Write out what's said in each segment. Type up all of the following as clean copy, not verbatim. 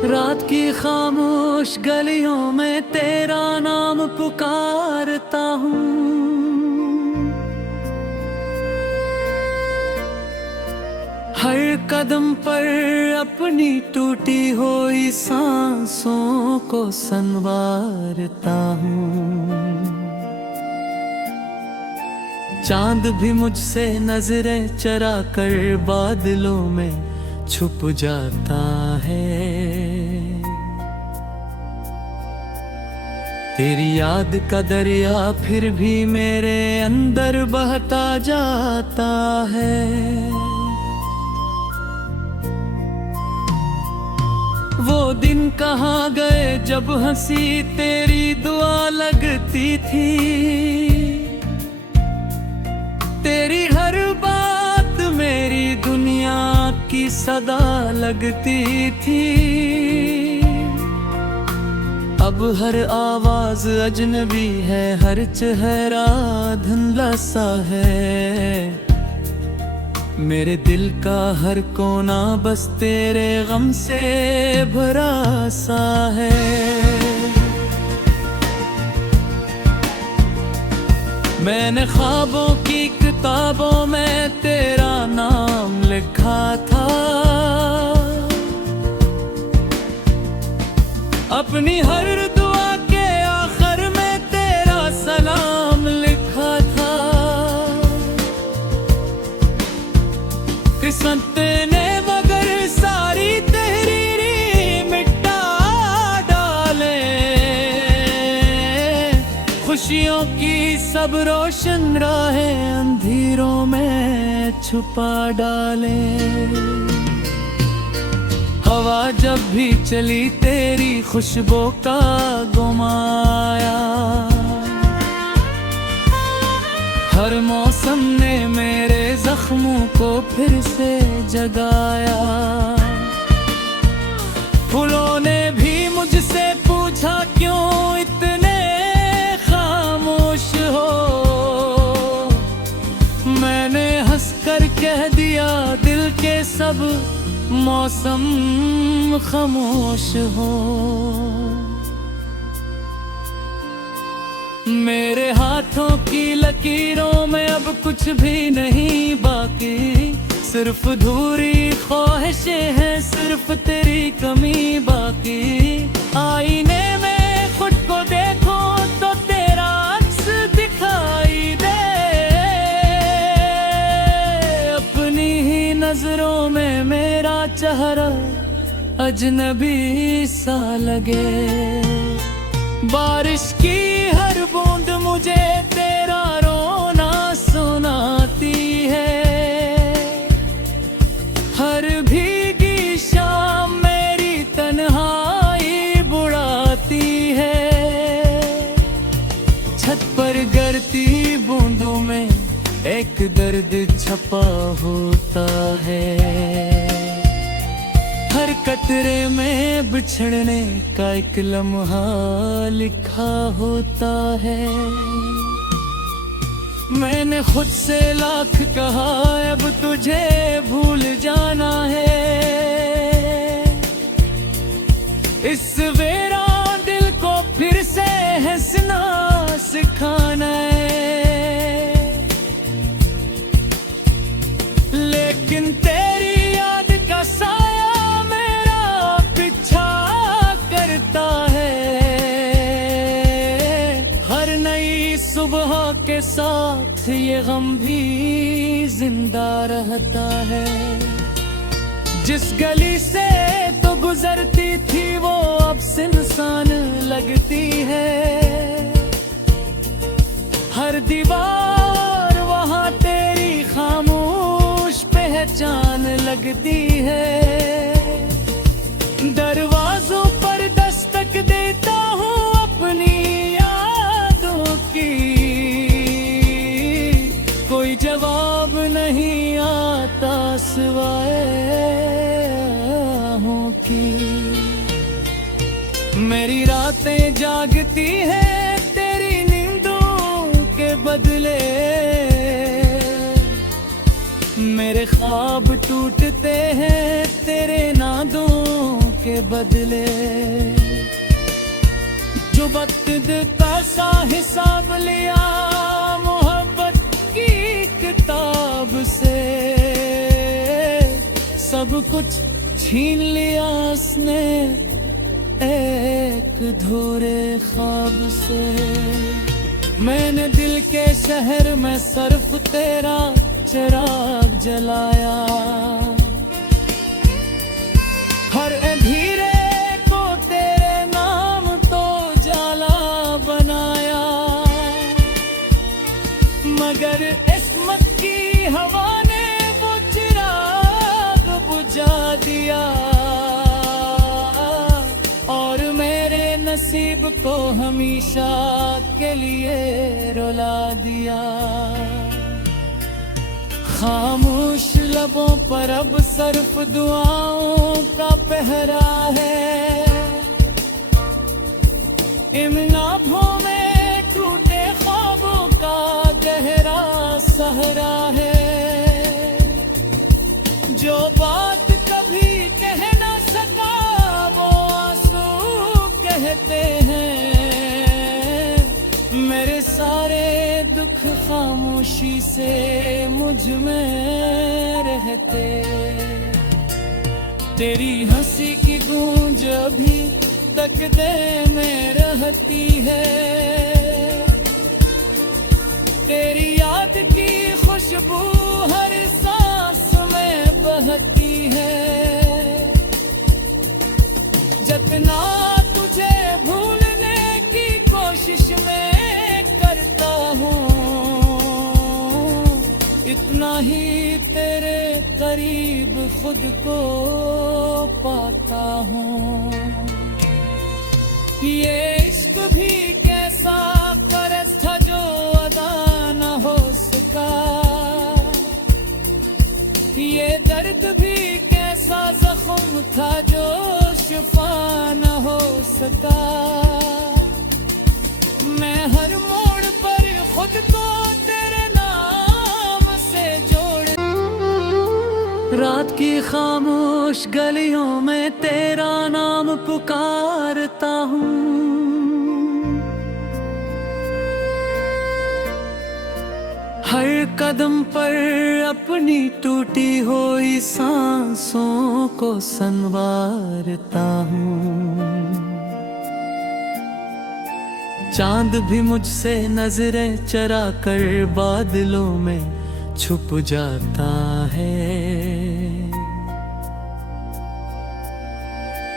रात की खामोश गलियों में तेरा नाम पुकारता हूँ। हर कदम पर अपनी टूटी हुई सांसों को संवारता हूँ। चांद भी मुझसे नजरें चरा कर बादलों में छुप जाता है। तेरी याद का दरिया फिर भी मेरे अंदर बहता जाता है। वो दिन कहाँ गए जब हंसी तेरी दुआ लगती थी। तेरी हर बात मेरी दुनिया की सदा लगती थी। अब हर आवाज अजनबी है, हर चेहरा धुंधला सा है। मेरे दिल का हर कोना बस तेरे गम से भरा सा है। मैंने ख्वाबों की किताबों में तेरा नाम लिखा था। अपनी हर दुआ के आखिर में तेरा सलाम लिखा था। किस्मत ने मगर सारी तहरीरी मिटा डाले। खुशियों की सब रोशन राहें अंधेरों में छुपा डाले। हवा जब भी चली तेरी खुशबू का गुमाया। हर मौसम ने मेरे जख्मों को फिर से जगाया। फूलों ने भी मुझसे पूछा क्यों इतने खामोश हो। मैंने हंसकर कह दिया दिल के सब मौसम खामोश हो। मेरे हाथों की लकीरों में अब कुछ भी नहीं बाकी। सिर्फ धूरी ख्वाहिशें हैं, सिर्फ तेरी कमी बाकी। आईने में खुद को देखो तो तेरा अक्स दिखाई दे। अपनी ही नजरों में मेरा चेहरा अजनबी सा लगे। बारिश की हर बूंद मुझे तेरा रोना सुनाती है। हर भीगी शाम मेरी तन्हाई बुढ़ाती है। छत पर गिरती बूंदों में एक दर्द छपा होता है। हर कतरे में बिछड़ने का एक लम्हा लिखा होता है। मैंने खुद से लाख कहा अब तुझे भूल जाना है। इस वीरान दिल को फिर से हंसना सिखाना है। लेकिन तेरी याद का साया मेरा पीछा करता है। हर नई सुबह के साथ ये गम भी जिंदा रहता है। जिस गली से तो गुजरती थी वो अब सुनसान लगती है। हर दीवार वहाँ तेरी खामोश पहचान लगती है। दरवाजों पर दस्तक देता हूँ अपनी यादों की। कोई जवाब नहीं आता सिवाय आहों की। मेरी रातें जागती हैं तेरी नींदों के बदले। मेरे ख्वाब टूटते हैं तेरे नादों के बदले, जो वक्त देता सा हिसाब लिया मोहब्बत की किताब से, सब कुछ छीन लिया उसने एक अधूरे ख्वाब से। मैंने दिल के शहर में सिर्फ तेरा चिराग जलाया, हर अंधेरे को तेरे नाम तो जाला बनाया, मगर किस्मत की हवा ने वो चिराग बुझा दिया, और मेरे नसीब को हमेशा के लिए रुला दिया। खामोश लबों पर अब सिर्फ दुआओं का पहरा है, इन लाभों में टूटे ख्वाबों का गहरा सहरा है। जो बात कभी कह ना सका वो आंसू कहते हैं, मेरे सारे दुख खामोशी से मुझ में रहते। तेरी हंसी की गूंज अभी तक दिल में रहती है, तेरी याद की खुशबू हर सांस में बहती है। जितना तुझे भूलने की कोशिश में करता हूँ, इतना ही तेरे करीब खुद को पाता हूँ। ये इश्क भी कैसा फर्ज था जो अदा न हो सका, ये दर्द भी कैसा जख्म था जो शिफा न हो सका। मैं हर मोड़ पर खुद को तेरे नाम से जोड़, रात की खामोश गलियों में तेरा नाम पुकारता हूँ। हर कदम पर अपनी टूटी हुई सांसों को संवारता हूँ। चांद भी मुझसे नजरें चरा कर बादलों में छुप जाता है,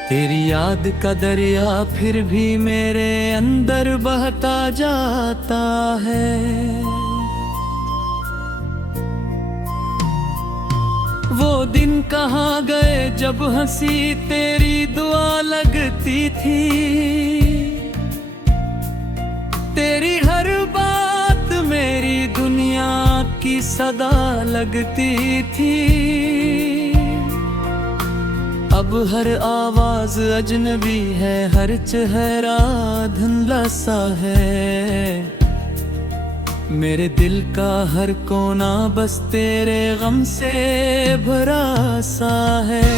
तेरी याद का दरिया फिर भी मेरे अंदर बहता जाता है। वो दिन कहाँ गए जब हंसी तेरी दुआ लगती थी, तेरी हर बात मेरी दुनिया की सदा लगती थी। अब हर आवाज अजनबी है, हर चेहरा धुंधला सा है, मेरे दिल का हर कोना बस तेरे गम से भरा सा है।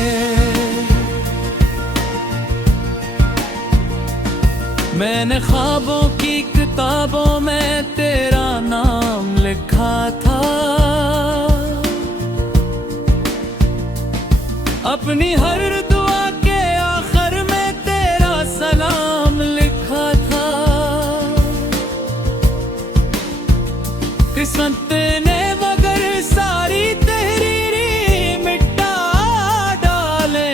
मैंने ख्वाबों की किताबों में तेरा नाम लिखा था, अपनी हर दुआ के आखिर में तेरा सलाम लिखा था। किस्मत ने मगर सारी तहरीरी मिटा डाले,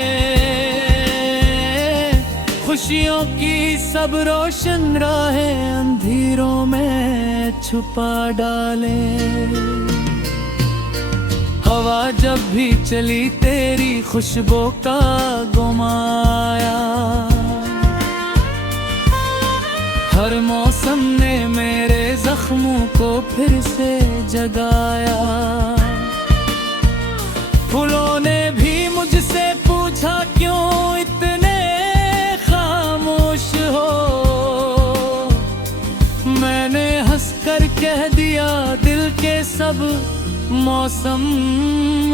खुशियों की सब रोशन राहें अंधेरों में छुपा डाले। हवा जब भी चली तेरी खुशबू का गुमाया, हर मौसम ने मेरे जख्मों को फिर से जगाया। फूलों ने भी मुझसे पूछा क्यों इतने खामोश हो, मैंने हंसकर कह दिया दिल के सब मौसम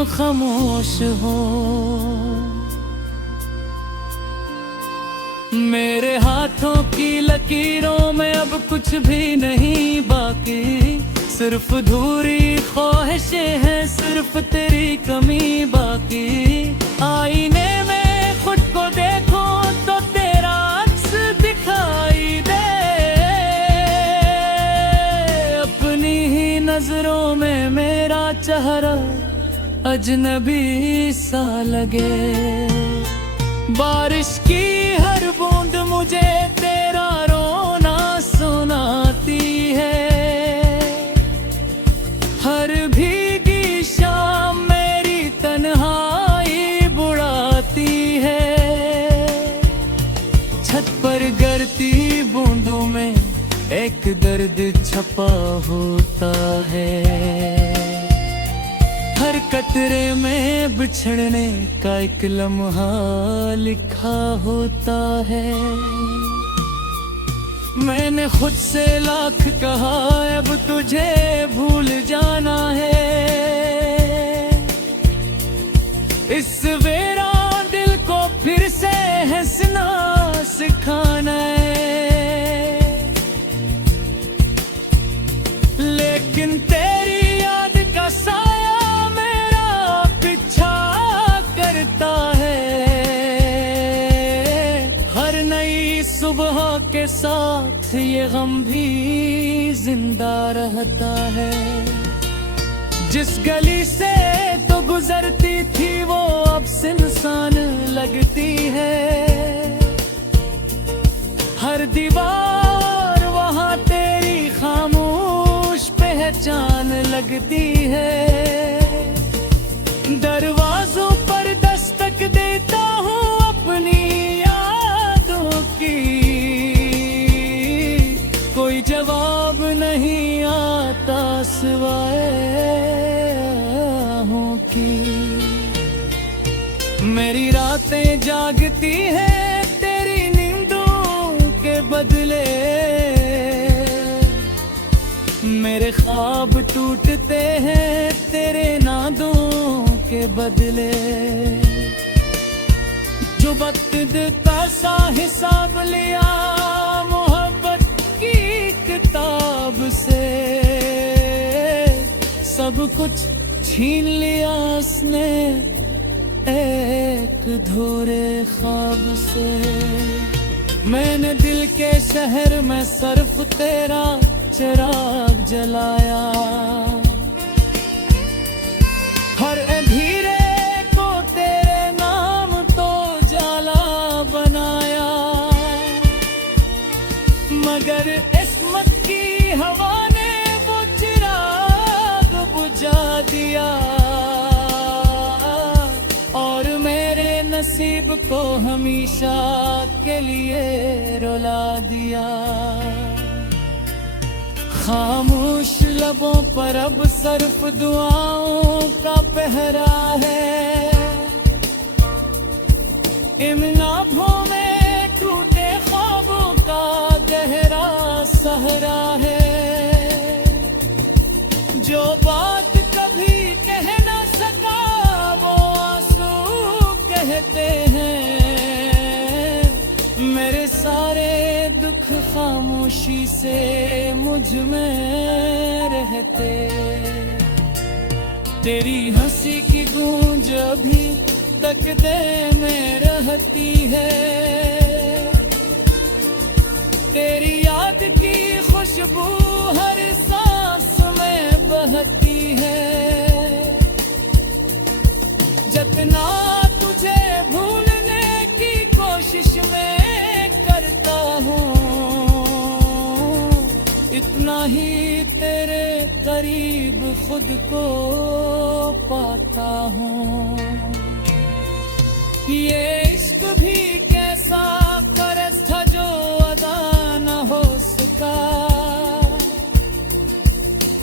खामोश हो। मेरे हाथों की लकीरों में अब कुछ भी नहीं बाकी, सिर्फ अधूरी ख्वाहिशें हैं, सिर्फ तेरी कमी बाकी। आईने में खुद को देखो तो तेरा अक्स दिखाई दे, अपनी ही नजरों में मेरा चेहरा अजनबी सा लगे। बारिश की हर बूंद मुझे तेरा रोना सुनाती है, हर भीगी शाम मेरी तन्हाई बुढ़ाती है। छत पर गिरती बूंदों में एक दर्द छपा होता है, हर कतरे में बिछड़ने का एक लम्हा लिखा होता है। मैंने खुद से लाख कहा अब तुझे भूल जाना है, इस वीरान दिल को फिर से हंसना सिखाना है। लेकिन तेरी याद का साया सुबह के साथ ये गम भी जिंदा रहता है। जिस गली से तो गुजरती थी वो अब सुनसान लगती है, हर दीवार वहाँ तेरी खामोश पहचान लगती है। दरवाजों पर दस्तक देता हूँ अपनी यादों की, कोई जवाब नहीं आता सिवाय आहों की। मेरी रातें जागती हैं तेरी नींदों के बदले, मेरे ख्वाब टूटते हैं तेरे नादों के बदले। जो वक्त का सा हिसाब लिया मोहब्बत की किताब से, सब कुछ छीन लिया उसने एक अधूरे ख्वाब से। मैंने दिल के शहर में सिर्फ तेरा चिराग जलाया, हर अंधेरे को तेरे नाम तो जाला बनाया। मगर किस्मत की हवा ने वो चिराग बुझा दिया, और मेरे नसीब को हमेशा के लिए रुला दिया। खामोश लबों पर अब सिर्फ दुआओं का पहरा है, इन लाभों में टूटे ख्वाबों का गहरा सहरा है। जो बात कभी कह ना सका वो आंसू कहते हैं, मेरे सारे दुख खामोशी से मुझ में रहते। तेरी हंसी की गूंज अभी तक दिल में रहती है, तेरी याद की खुशबू हर सांस में बहती है। जितना तुझे भूलने की कोशिश में करता हूँ, इतना ही तेरे करीब खुद को पाता हूँ। ये इश्क भी कैसा कर्ज था जो अदा न हो सका,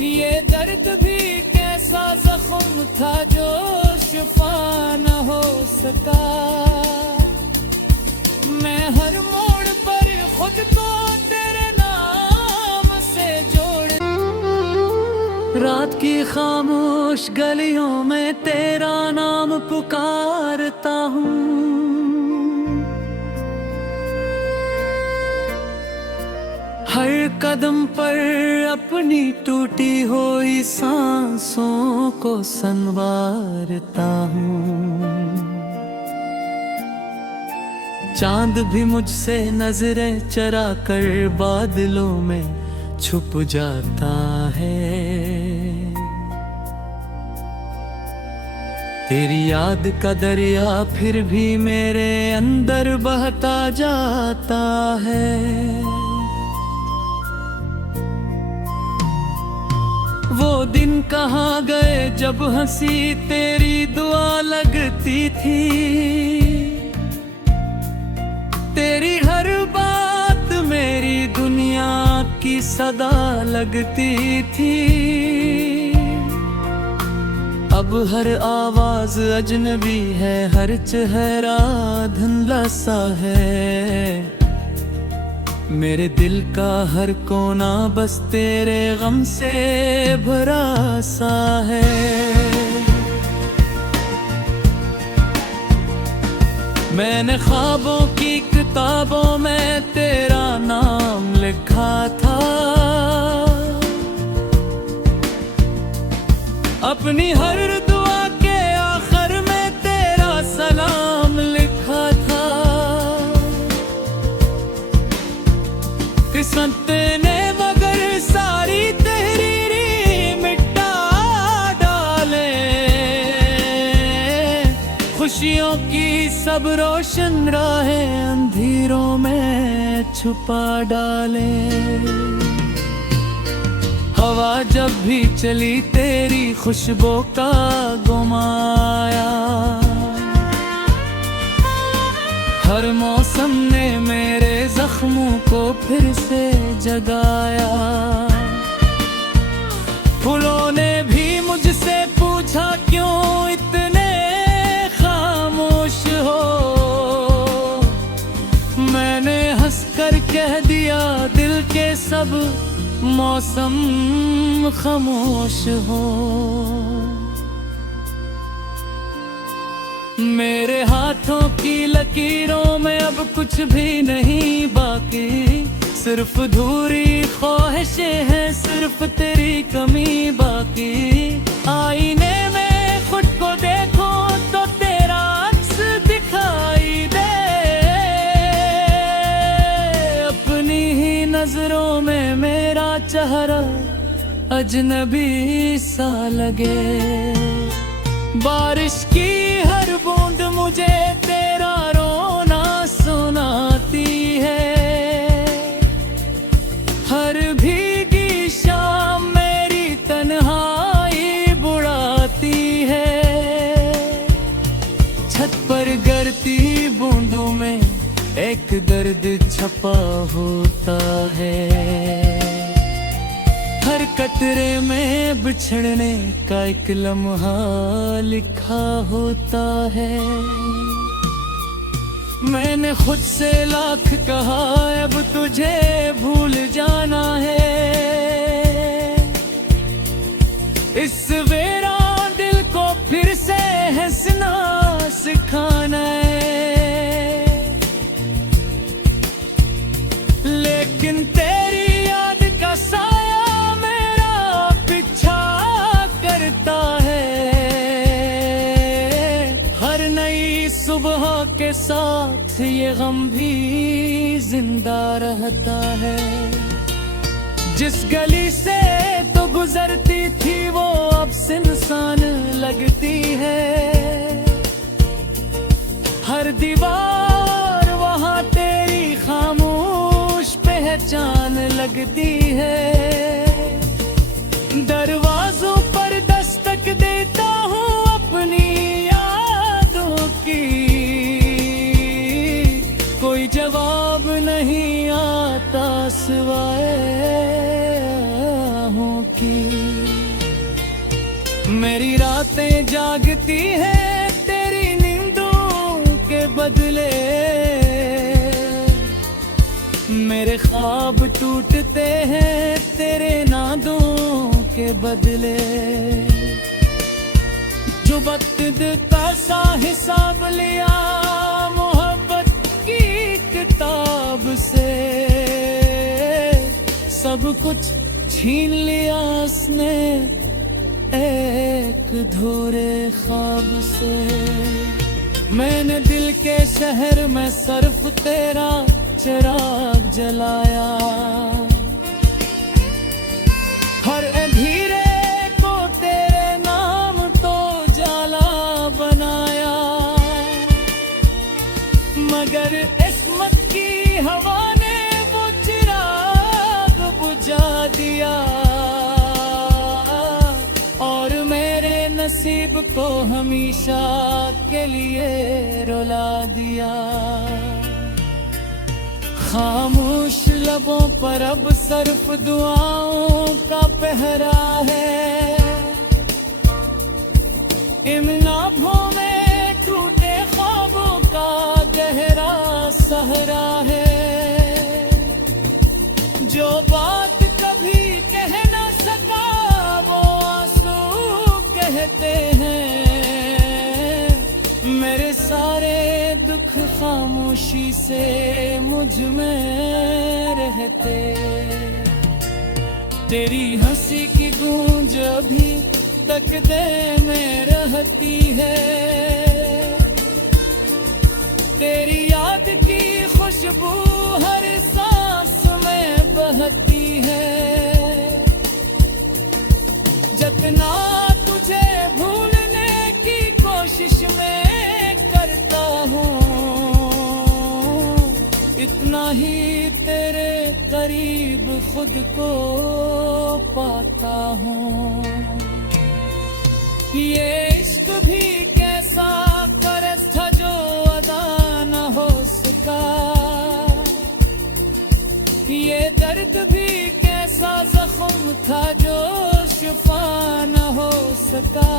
ये दर्द भी कैसा जख्म था जो शिफा न हो सका। मैं हर मोड़ पर खुद को तेरे नाम से जोड़, रात की खामोश गलियों में तेरा नाम पुकारता हूँ। कदम पर अपनी टूटी हुई सांसों को संवारता हूँ। चांद भी मुझसे नजरें चरा कर बादलों में छुप जाता है। तेरी याद का दरिया फिर भी मेरे अंदर बहता जाता है। वो दिन कहाँ गए जब हंसी तेरी दुआ लगती थी। तेरी हर बात मेरी दुनिया की सदा लगती थी। अब हर आवाज अजनबी है, हर चेहरा धुंधला सा है। मेरे दिल का हर कोना बस तेरे गम से भरा सा है। मैंने ख्वाबों की किताबों में तेरा नाम लिखा था। अपनी हर दुआ के आखिर में तेरा सलाम लिखा था। किस्मत ने मगर सारी तहरीरी मिटा डाले। खुशियों की सब रोशन राहें अंधेरों में छुपा डाले। हवा जब भी चली तेरी खुशबू का गुमाया। हर मौसम ने मेरे जख्मों को फिर से जगाया। फूलों ने भी मुझसे पूछा क्यों इतने खामोश हो। मैंने हंसकर कह दिया दिल के सब मौसम खामोश हो। मेरे हाथों की लकीरों में अब कुछ भी नहीं बाकी। सिर्फ धूरी ख्वाहिशें हैं, सिर्फ तेरी कमी बाकी। आईने में खुद को देखो तो तेरा अक्स दिखाई दे। अपनी ही नजरों में मेरा चेहरा अजनबी सा लगे। बारिश की हर बूंद मुझे तेरा रोना सुनाती है। हर भीगी शाम मेरी तन्हाई बुढ़ाती है। छत पर गिरती बूंदों में एक दर्द छपा होता है। हर कतरे में बिछड़ने का एक लम्हा लिखा होता है। मैंने खुद से लाख कहा अब तुझे भूल जाना है। इस वीरान दिल को फिर से हंसना सिखाना है। लेकिन तेरी याद का साया सुबह के साथ ये गम भी जिंदा रहता है। जिस गली से तो गुजरती थी वो अब सुनसान लगती है। हर दीवार वहाँ तेरी खामोश पहचान लगती है। दरवाजों पर दस्तक देता हूँ अपनी कोई जवाब नहीं आता सिवाय आहों की। मेरी रातें जागती हैं तेरी नींदों के बदले। मेरे ख्वाब टूटते हैं तेरे नादों के बदले। जो वक्त का सा हिसाब लिया मोहब्बत की किताब से। सब कुछ छीन लिया उसने एक धूरे ख्वाब से। मैंने दिल के शहर में सिर्फ तेरा चिराग जलाया, हर अंधेरे को तेरे नाम तो जाला बनाया। मगर किस्मत की हवा ने वो चिराग बुझा दिया और मेरे नसीब को हमेशा के लिए रुला दिया। खामोश लबों पर अब सिर्फ दुआओं का पहरा है। इन लाभों में टूटे ख्वाबों का गहरा सहरा है। जो बात कभी कह ना सका वो आंसू कहते हैं। मेरे सारे दुख खामोशी से मुझ में रहते। तेरी हंसी की गूंज अभी तक दिल में रहती है। तेरी याद की खुशबू हर सांस में बहती है। जितना तुझे भूलने की कोशिश में करता हूँ, इतना ही तेरे करीब खुद को पाता हूँ। ये इश्क भी कैसा कर्ज था जो अदा न हो सका। ये दर्द भी कैसा जख्म था जो शिफा न हो सका।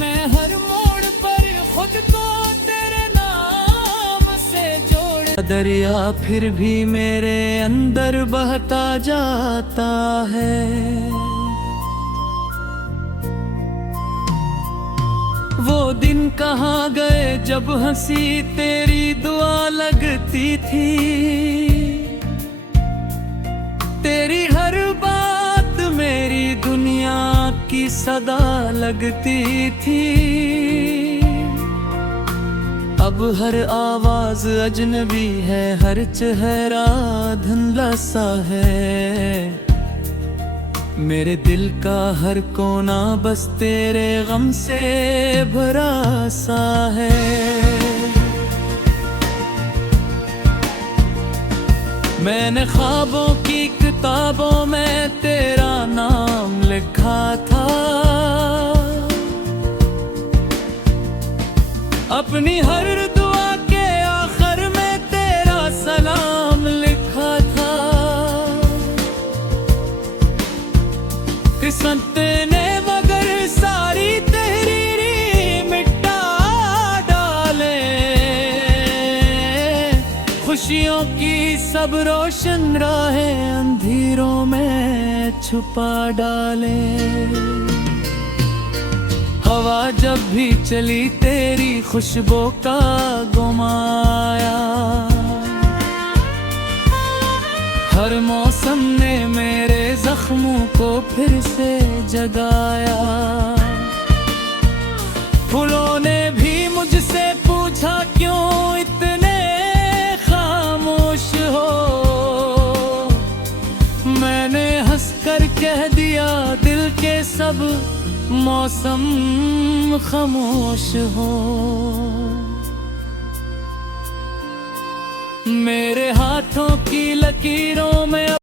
मैं हर मोड़ पर खुद को तेरे नाम से जोड़, दरिया फिर भी मेरे अंदर बहता जाता है। वो दिन कहाँ गए जब हंसी तेरी दुआ लगती थी। तेरी हर बात मेरी दुनिया की सदा लगती थी। अब हर आवाज अजनबी है, हर चेहरा धुंधला सा है। मेरे दिल का हर कोना बस तेरे गम से भरा सा है। मैंने ख्वाबों की किताबों में तेरा नाम लिखा था। अपनी हर दुआ के आखिर में तेरा सलाम लिखा था। किस्मत ने मगर सारी तहरीरी मिटा डाले। खुशियों की सब रोशन राहें अंधेरों में छुपा डाले। हवा जब भी चली तेरी खुशबू का गुमाया। हर मौसम ने मेरे जख्मों को फिर से जगाया। फूलों ने भी मुझसे पूछा क्यों इतने खामोश हो। मैंने हंसकर कह दिया दिल के सब मौसम खामोश हो। मेरे हाथों की लकीरों में